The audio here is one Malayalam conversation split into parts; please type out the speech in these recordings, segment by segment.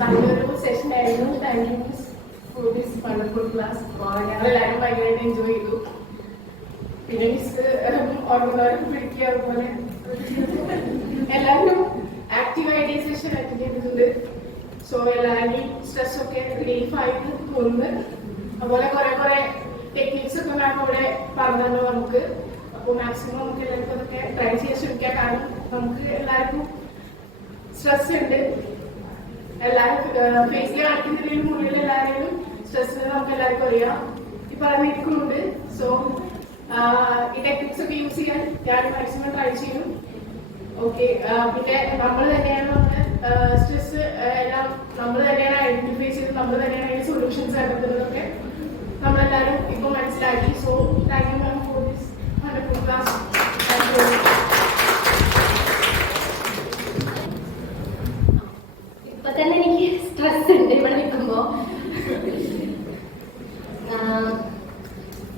നല്ലൊരു സെഷൻ ആയിരുന്നു. Thank you for this wonderful class. ഞങ്ങളെല്ലാവരും ഭയങ്കരമായിട്ട് എൻജോയ് ചെയ്തു. പിന്നെ മിസ് ഓർമ്മ പിടിക്കുക, അതുപോലെ എല്ലാവരും ആക്റ്റീവായിട്ട് ഈ സെഷൻ അറ്റൻഡ് ചെയ്തിട്ടുണ്ട്. സോ എല്ലാവരുടെയും സ്ട്രെസ് ഒക്കെ റിലീഫായിട്ട് തോന്നുന്നു. അതുപോലെ കുറെ ടെക്നിക്സ് ഒക്കെ മാം അവിടെ പറഞ്ഞു നമുക്ക്. അപ്പോൾ മാക്സിമം നമുക്ക് എല്ലാവർക്കും അതൊക്കെ ട്രൈ ചെയ്യാൻ ശ്രമിക്കാം. കാരണം നമുക്ക് എല്ലാവർക്കും സ്ട്രെസ് ഉണ്ട്. എല്ലാവരും ഫേസിൽ കാണിക്കുന്നതിന് മുന്നിൽ എല്ലാവരെയും സ്ട്രെസ് നമുക്ക് എല്ലാവർക്കും അറിയാം. ഈ പറയുന്ന ഇരിക്കുന്നുണ്ട്. സോ ഈ ടെക്നിക്സ് ഒക്കെ യൂസ് ചെയ്യാൻ ഞാൻ മാക്സിമം ട്രൈ ചെയ്യും. ഓക്കെ, പിന്നെ നമ്മൾ തന്നെയാണ് സ്ട്രെസ് എല്ലാം നമ്മൾ തന്നെയാണ് ഐഡന്റിഫൈ ചെയ്ത് നമ്മൾ തന്നെയാണ് അതിന് സൊല്യൂഷൻസ് കണ്ടെത്തുന്നതൊക്കെ നമ്മളെല്ലാവരും ഇപ്പോൾ മനസ്സിലാക്കി. So thank you ma'am for this wonderful class. Thank you. ഇപ്പൊ തന്നെ എനിക്ക് സ്ട്രെസ് ഉണ്ട് ഇവിടെ നിൽക്കുമ്പോ.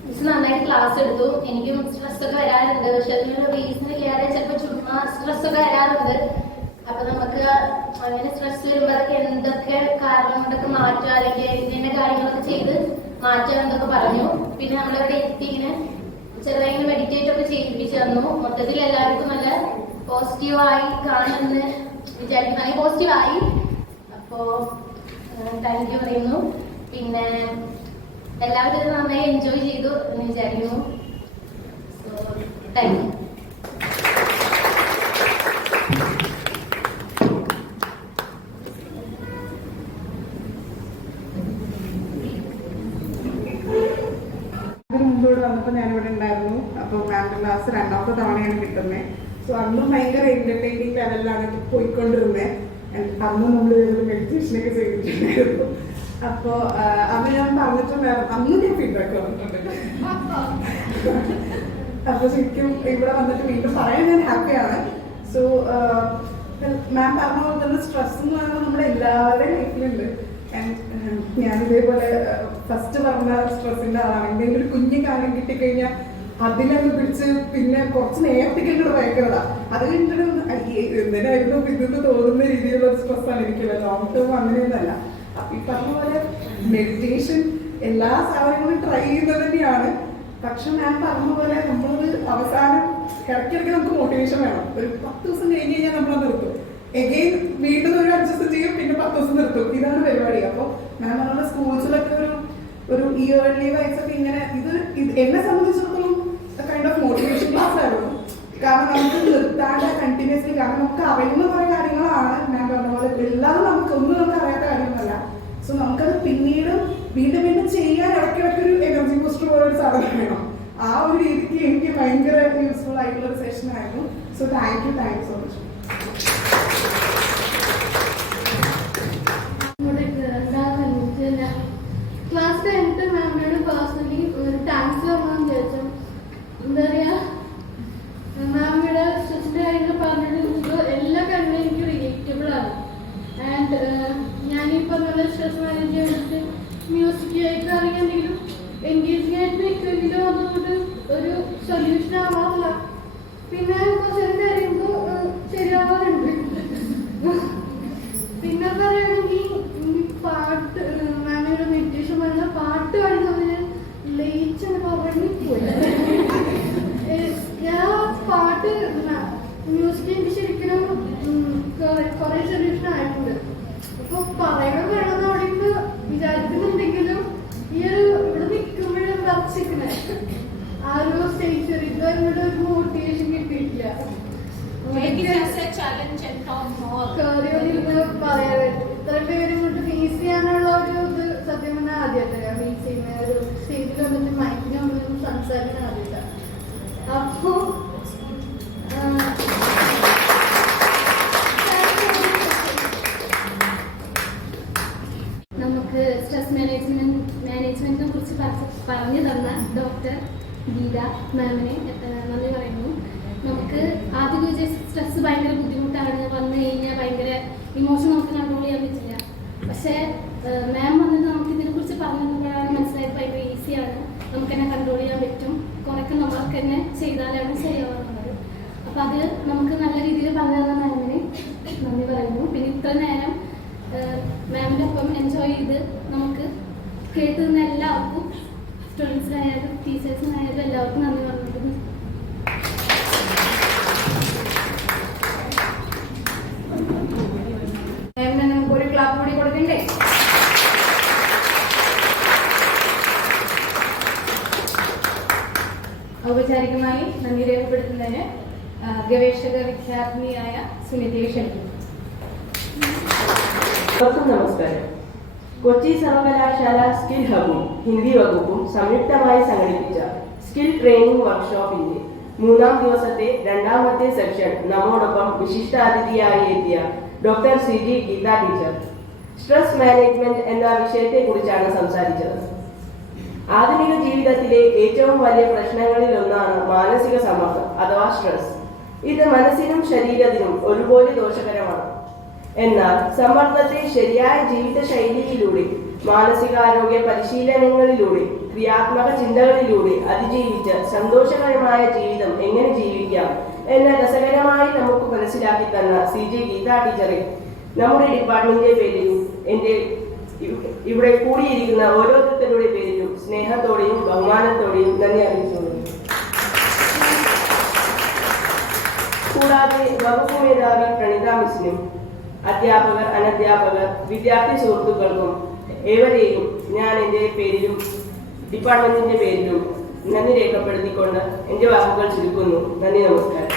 മിസ് നന്നായിട്ട് ക്ലാസ് എടുത്തു. എനിക്കും സ്ട്രെസ് ഒക്കെ വരാറുണ്ട്. പക്ഷെ അതിനൊരു റീസൺ ഇല്ലാതെ ചിലപ്പോൾ ചുമ്മാ സ്ട്രെസ് ഒക്കെ വരാറുണ്ട്. അപ്പൊ നമുക്ക് അങ്ങനെ സ്ട്രെസ് വരുമ്പോൾ അതൊക്കെ എന്തൊക്കെ കാരണം കൊണ്ടൊക്കെ മാറ്റുക, അല്ലെങ്കിൽ ഇങ്ങനെ കാര്യങ്ങളൊക്കെ ചെയ്ത് മാറ്റാം എന്നൊക്കെ പറഞ്ഞു. പിന്നെ നമ്മളിവിടെ എത്തി ഇങ്ങനെ ചെറുതായി മെഡിറ്റേറ്റ് ഒക്കെ ചെയ്യിപ്പിച്ചു തന്നു. മൊത്തത്തിൽ എല്ലാവർക്കും നല്ല പോസിറ്റീവായി കാണുമെന്ന് വിചാരിക്കുന്നു. അങ്ങനെ പോസിറ്റീവായി. അപ്പോ താങ്ക് യു പറയുന്നു. പിന്നെ എല്ലാവരും ഇത് നന്നായി എൻജോയ് ചെയ്തു എന്ന് വിചാരിക്കുന്നു. So thank you. മുമ്പോട്ട് വന്നപ്പോൾ ഞാനിവിടെ ഉണ്ടായിരുന്നു. അപ്പോൾ മാമിൻ്റെ ക്ലാസ് രണ്ടാമത്തെ തവണയാണ് കിട്ടുന്നത്. സോ അന്നും ഭയങ്കര എന്റർടൈനിങ് ലെവലിലാണ് പോയിക്കൊണ്ടിരുന്നത്. അന്ന് നമ്മൾ മെഡിറ്റേഷനൊക്കെ ചെയ്തിട്ടുണ്ടായിരുന്നു. അപ്പോൾ അന്ന് ഞാൻ പറഞ്ഞിട്ടുണ്ടായിരുന്നു, അന്ന് ഞാൻ ഫീഡ്ബാക്ക് പറഞ്ഞിട്ടുണ്ട്. അപ്പോൾ ശരിക്കും ഇവിടെ വന്നിട്ട് വീണ്ടും പറയാൻ ഞാൻ ഹാപ്പിയാണ്. സോ മാം പറഞ്ഞ പോലെ തന്നെ സ്ട്രെസ് എന്ന് പറയുന്നത് നമ്മുടെ എല്ലാവരുടെയും ലൈഫിലുണ്ട്. ഞാൻ ഇതേപോലെ ഫസ്റ്റ് പറഞ്ഞ സ്ട്രെസ്സിന്റെ ആളാണ്. എന്തെങ്കിലും ഒരു കുഞ്ഞു കാര്യം കിട്ടിക്കഴിഞ്ഞാൽ അതിലങ്ങ് പിടിച്ച് പിന്നെ കുറച്ച് നേരത്തേക്ക് അങ്ങോട്ട് ഭയങ്കരതാ. അത് കഴിഞ്ഞിട്ട് എന്തിനായിരുന്നു ഇതെന്ന് തോന്നുന്ന രീതിയിലുള്ള സ്ട്രെസ്സാണ് എനിക്കുള്ള. ലോങ് ടേം അങ്ങനെയൊന്നല്ല. അപ്പൊ ഈ പറഞ്ഞ പോലെ മെഡിറ്റേഷൻ എല്ലാ സാധനങ്ങളും ട്രൈ ചെയ്യുന്നത് തന്നെയാണ്. പക്ഷെ ഞാൻ പറഞ്ഞ പോലെ നമ്മളത് അവസാനം ഇടയ്ക്കിടയ്ക്ക് നമുക്ക് മോട്ടിവേഷൻ വേണം. ഒരു 10 ദിവസം കഴിഞ്ഞ് കഴിഞ്ഞാൽ നമ്മളത് നിർത്തും. എഗെയിൻ വീണ്ടും ഒരു അഡ്ജസ്റ്റ് ചെയ്യും, പിന്നെ 10 ദിവസം നിർത്തും. ഇതാണ് പരിപാടി. അപ്പോൾ ഞാൻ പറഞ്ഞ സ്കൂൾസിലൊക്കെ ഒരു ഇയർലി വൈസൊക്കെ ഇങ്ങനെ ഇത് എന്നെ സംബന്ധിച്ചിടത്തോളം കൈൻഡ് ഓഫ് മോട്ടിവേഷൻ ക്ലാസ് ആയിരുന്നു. കാരണം നമുക്ക് നിർത്താണ്ട് കണ്ടിന്യൂസ്ലി, കാരണം നമുക്ക് അറിയുന്ന കുറെ കാര്യങ്ങളാണ്. ഞാൻ പറഞ്ഞ പോലെ എല്ലാം നമുക്കൊന്നും നമുക്ക് അറിയാത്ത കാര്യങ്ങളല്ല. സോ നമുക്കത് പിന്നീട് വീണ്ടും വീണ്ടും ചെയ്യാൻ ഇടയ്ക്കിടയ്ക്ക് ഒരു എനർജി ബൂസ്റ്റർ പോലെ ഒരു സാധനം വേണം. ആ ഒരു രീതിക്ക് എനിക്ക് ഭയങ്കര യൂസ്ഫുൾ ആയിട്ടുള്ള ഒരു സെഷൻ ആയിരുന്നു. So thank you so much. Class കഴിഞ്ഞിട്ട് മാമിനോട് പേഴ്സണലി ഒരു താങ്ക്സ് പറഞ്ഞാൽ വിചാരിച്ചു. എന്താ പറയുക, മാമിയുടെ സ്ട്രെസ്സിൻ്റെ കാര്യങ്ങൾ പറഞ്ഞിട്ട് എല്ലാ കാര്യങ്ങളും എനിക്ക് റിലേറ്റബിൾ ആണ്. ആൻഡ് ഞാനിപ്പോൾ നല്ല സ്ട്രെസ് മാനേജ് ചെയ്തിട്ട് മ്യൂസിക് കേൾക്കുകയാണെങ്കിൽ എന്തെങ്കിലും എൻഗേജിങ് ആയിട്ട് നിൽക്കുമെങ്കിലും അതുകൊണ്ട് ഒരു സൊല്യൂഷൻ ആവാറില്ല. പിന്നെ കുറച്ച് കഴിയുമ്പോൾ ശരിയാവാറുണ്ട്. പിന്നെ പറയുകയാണെങ്കിൽ പാട്ട് മാമിയുടെ മെഡിറ്റേഷൻ പറഞ്ഞ പാട്ട് പാടുന്നതിന് ലയിച്ചാണ് പറഞ്ഞു പോയി. ഞാൻ പാട്ട് മ്യൂസിക് എനിക്ക് ശരിക്കും കുറെ സൊല്യൂഷൻ ആയിട്ടുണ്ട്. അപ്പൊ പറയുന്നത് വേണമെന്ന് അവിടെ വിചാരിക്കുന്നുണ്ടെങ്കിലും ഈ ഒരു ഇവിടെ നിൽക്കുമ്പോഴും വരച്ചിരിക്കണേ ആ ഒരു സ്റ്റേജ് ഇതുവരെ ഒരു മോട്ടിവേഷൻ കിട്ടിയിട്ടില്ല. പറയാൻ ഇത്രയും പേര് ഇങ്ങോട്ട് ഫേസ് ചെയ്യാനുള്ള ഒരു ഇത് സത്യം പറഞ്ഞാൽ ആദ്യമായിട്ടല്ല ഫേസ് ചെയ്യുന്ന ഒരു സ്റ്റേജിൽ വന്നിട്ട് മൈക്കിന് വന്നിട്ട് സംസാരിക്കാൻ ആദ്യമില്ല. അപ്പോ നമുക്ക് സ്ട്രെസ് മാനേജ്മെന്റിനെ കുറിച്ച് പറഞ്ഞു തന്ന ഡോക്ടർ ഗീത മാമിനെ നന്ദി പറയുന്നു. നമുക്ക് ആദ്യം സ്ട്രെസ് ഭയങ്കര ബുദ്ധിമുട്ടാണ്, വന്നു കഴിഞ്ഞാൽ ഭയങ്കര ഇമോഷൻ നമുക്ക് കൺട്രോൾ ചെയ്യാൻ പറ്റില്ല. പക്ഷേ മാം വന്നിട്ട് നമുക്ക് ഇതിനെക്കുറിച്ച് പറഞ്ഞപ്പോഴാണ് മനസ്സിലായത് ഭയങ്കര ഈസിയാണ്, നമുക്ക് തന്നെ കൺട്രോൾ ചെയ്യാൻ പറ്റും, കുറേയൊക്കെ നമ്മൾക്ക് തന്നെ ചെയ്താലാണ് ശരിയാവുന്നത്. അപ്പോൾ അത് നമുക്ക് നല്ല രീതിയിൽ പറഞ്ഞു തന്ന മാമിന് നന്ദി പറയുന്നു. പിന്നെ ഇത്ര നേരം മാമിൻ്റെ ഒപ്പം എൻജോയ് ചെയ്ത് നമുക്ക് കേട്ട് നിന്ന എല്ലാവർക്കും സ്റ്റുഡൻസിനായാലും ടീച്ചേഴ്സിനായാലും എല്ലാവർക്കും നന്ദി പറഞ്ഞിട്ടുണ്ട്. മാമിനെ നമുക്ക് ഒരു ക്ലാപ്പ് കൂടി കൊടുക്കണ്ടേ? ഔപചാരികമായി നന്ദി രേഖപ്പെടുത്തുന്നതിന് ഗവേഷക വിദ്യാർത്ഥിനിയായ സുനിതയെ ക്ഷണിക്കുന്നു. നമസ്കാരം. കൊച്ചി സർവകലാശാല സ്കിൽ ഹബും ഹിന്ദി വകുപ്പും സംയുക്തമായി സംഘടിപ്പിച്ച സ്കിൽ ട്രെയിനിംഗ് വർക്ക്ഷോപ്പിന്റെ 3-ാം ദിവസത്തെ 2ാമത്തെ സെക്ഷൻ നമ്മോടൊപ്പം വിശിഷ്ടാതിഥിയായി എത്തിയ doctor CG Geetha teacher stress management എന്ന വിഷയത്തെക്കുറിച്ചാണ് സംസാരിച്ചത്. ആധുനിക ജീവിതത്തിലെ ഏറ്റവും വലിയ പ്രശ്നങ്ങളിൽ ഒന്നാണ് മാനസിക സമ്മർദ്ദം അഥവാ സ്ട്രെസ്. ഇത് മനസ്സിനും ശരീരത്തിനും ഒരുപോലെ ദോഷകരമാണ്. എന്നാൽ സമ്മർദ്ദത്തെ ശരിയായ ജീവിത ശൈലിയിലൂടെ, മാനസികാരോഗ്യ പരിശീലനങ്ങളിലൂടെ, ക്രിയാത്മക ചിന്തകളിലൂടെ അതിജീവിച്ച് സന്തോഷകരമായ ജീവിതം എങ്ങനെ ജീവിക്കാം എന്ന രസകരമായി നമുക്ക് മനസ്സിലാക്കി തന്ന CG ഗീത ടീച്ചറെ നമ്മുടെ ഡിപ്പാർട്ട്മെന്റിന്റെ പേരിലും എന്റെ ഇവിടെ കൂടിയിരിക്കുന്ന ഓരോരുത്തരുടെ പേരിലും സ്നേഹത്തോടെയും ബഹുമാനത്തോടെയും നന്ദി അറിയിച്ചുകൊള്ളുന്നു. കൂടാതെ വകുപ്പ് മേധാവി പ്രണീത മിസ്സിനും അധ്യാപകർ, അനധ്യാപകർ, വിദ്യാർത്ഥി സുഹൃത്തുക്കൾക്കും ഏവരെയും ഞാൻ എൻ്റെ പേരിലും ഡിപ്പാർട്ട്മെന്റിന്റെ പേരിലും നന്ദി രേഖപ്പെടുത്തിക്കൊണ്ട് എൻ്റെ വാക്കുകൾ ചുരുക്കുന്നു. നന്ദി, നമസ്കാരം.